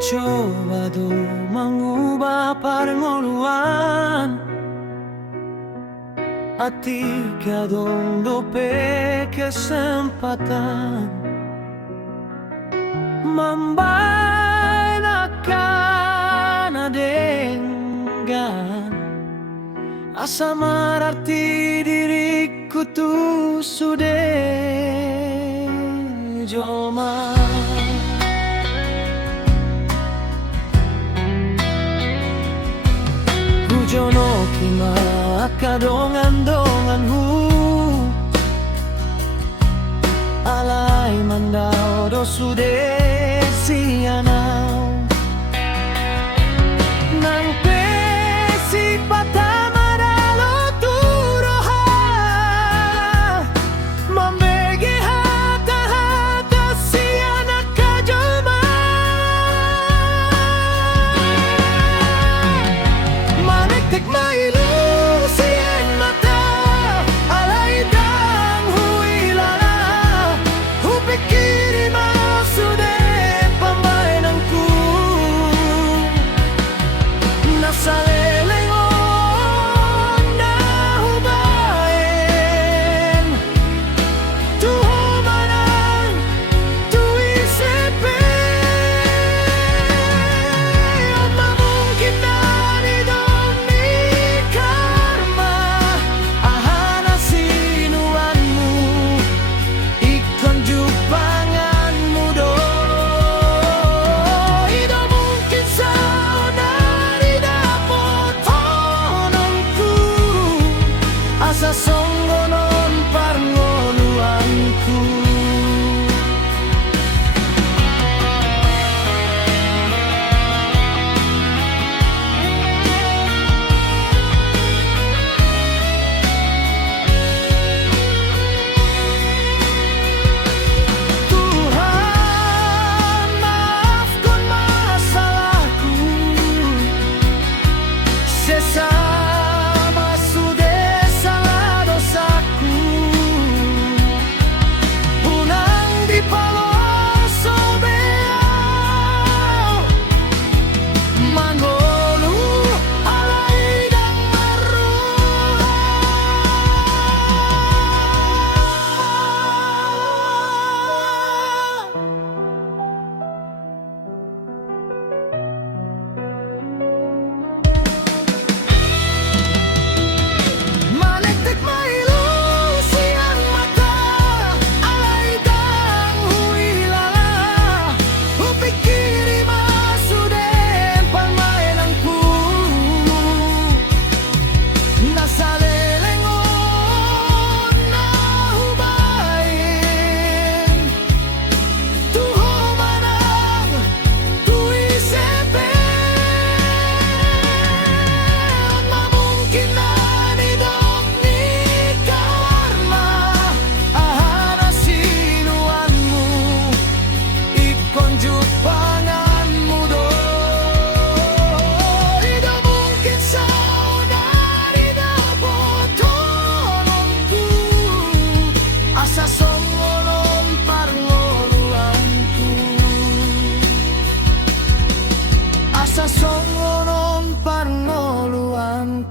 Coba do mengubah perngoluan hati kadong dope kesempatan membainakan adenggan asa mararti diriku tu sudah jolma. Jono kima kadongan-donganmu alai mandau do sude sianau nang pesi patama dalo turoha membege hata-hata siana kajoma tek mailusi ang mata alay dang huilala hupikiri masude pamainanku nasa lelengon na hubain tuhumanan tuisepe o mamungkin na nito sa songgonon parngoluanku. Tuhan maafkan masalahku sesama sudah sa songgonon parngoluanku.